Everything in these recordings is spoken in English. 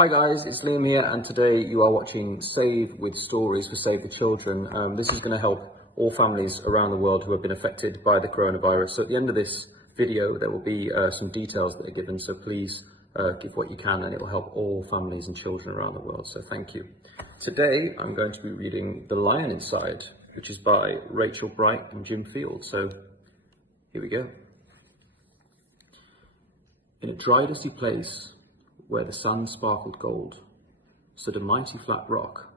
Hi guys, it's Liam here, and today you are watching Save with Stories for Save the Children. This is going to help all families around the world who have been affected by the coronavirus. So at the end of this video there will be some details that are given, so please give what you can and it will help all families and children around the world, so thank you. Today I'm going to be reading The Lion Inside, which is by Rachel Bright and Jim Field, so here we go. In a dry dusty place where the sand sparkled gold, stood a mighty flat rock,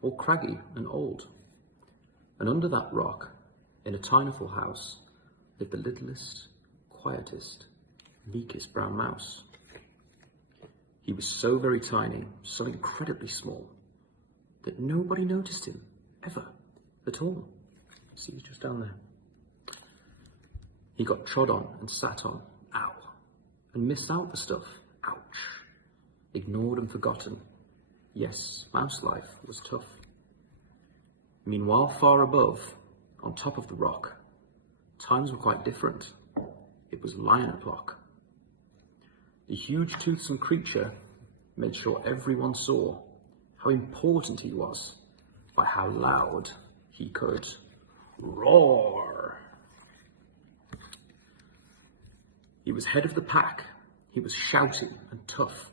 all craggy and old. And under that rock, in a tiniful house, lived the littlest, quietest, meekest brown mouse. He was so very tiny, so incredibly small, that nobody noticed him, ever, at all. See, he's just down there. He got trod on and sat on, ow, and missed out the stuff. Ouch. Ignored and forgotten. Yes, mouse life was tough. Meanwhile, far above, on top of the rock, times were quite different. It was lion o'clock. The huge toothsome creature made sure everyone saw how important he was by how loud he could roar. He was head of the pack. He was shouty and tough.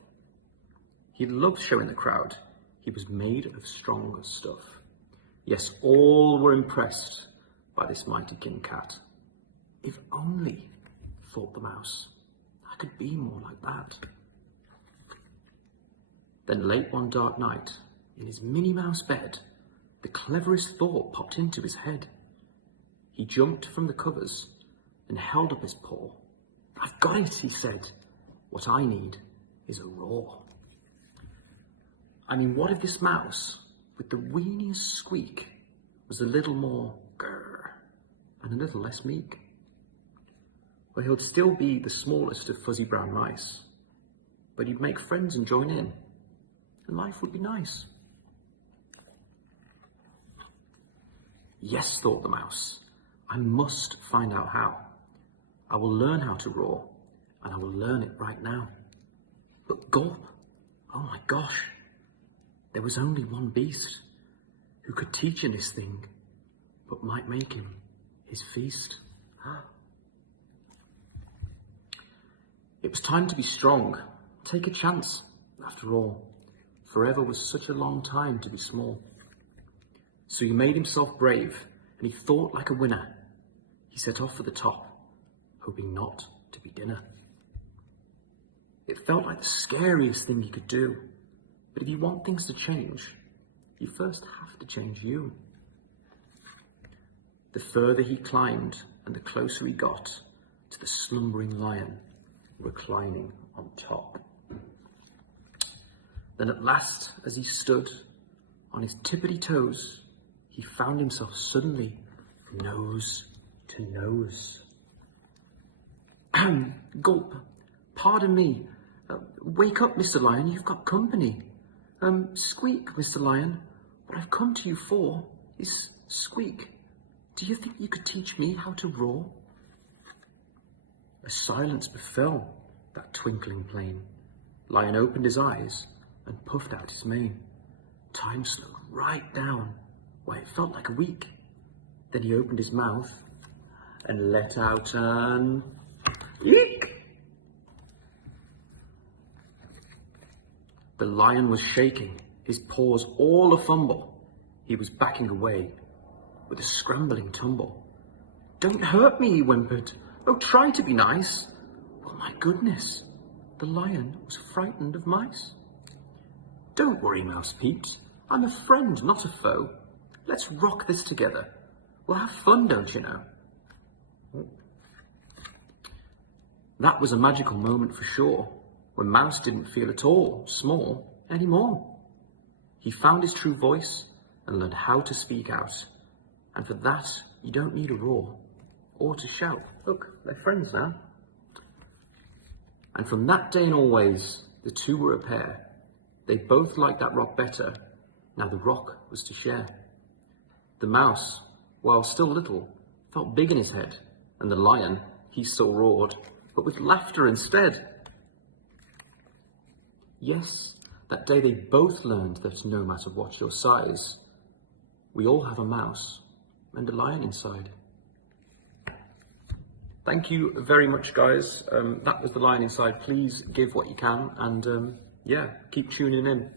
He loved showing the crowd he was made of strong stuff. Yes, all were impressed by this mighty king cat. If only, thought the mouse, I could be more like that. Then late one dark night, in his Minnie Mouse bed, the cleverest thought popped into his head. He jumped from the covers and held up his paw. I've got it, he said. What I need is a roar. I mean, what if this mouse, with the weeniest squeak, was a little more grrr and a little less meek? Well, he'd still be the smallest of fuzzy brown mice, but he'd make friends and join in, and life would be nice. Yes, thought the mouse, I must find out how. I will learn how to roar, and I will learn it right now. But gulp, oh my gosh, there was only one beast who could teach him this thing, but might make him his feast. It was time to be strong, take a chance, after all. Forever was such a long time to be small. So he made himself brave, and he thought like a winner. He set off for the top, hoping not to be dinner. It felt like the scariest thing he could do. But if you want things to change, you first have to change you. The further he climbed and the closer he got to the slumbering lion reclining on top. Then at last, as he stood on his tippity toes, he found himself suddenly nose to nose. Gulp, pardon me. Wake up, Mr. Lion, you've got company. Squeak, Mr. Lion, what I've come to you for is squeak. Do you think you could teach me how to roar? A silence befell that twinkling plain. Lion opened his eyes and puffed out his mane. Time slowed right down, why it felt like a week. Then he opened his mouth and let out an eek. The lion was shaking, his paws all a-fumble. He was backing away with a scrambling tumble. Don't hurt me, he whimpered. Oh, try to be nice. Well, my goodness, the lion was frightened of mice. Don't worry, Mouse peeped. I'm a friend, not a foe. Let's rock this together. We'll have fun, don't you know? That was a magical moment for sure, when Mouse didn't feel at all small anymore. He found his true voice and learned how to speak out. And for that, you don't need a roar or to shout. Look, they're friends now. And from that day and always, the two were a pair. They both liked that rock better. Now the rock was to share. The mouse, while still little, felt big in his head. And the lion, he still roared, but with laughter instead. Yes, That day they both learned that no matter what your size, we all have a mouse and a lion inside. Thank you very much, guys. That was The Lion Inside. Please give what you can and yeah, keep tuning in.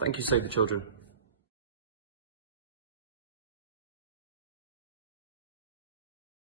Thank you, Save the Children.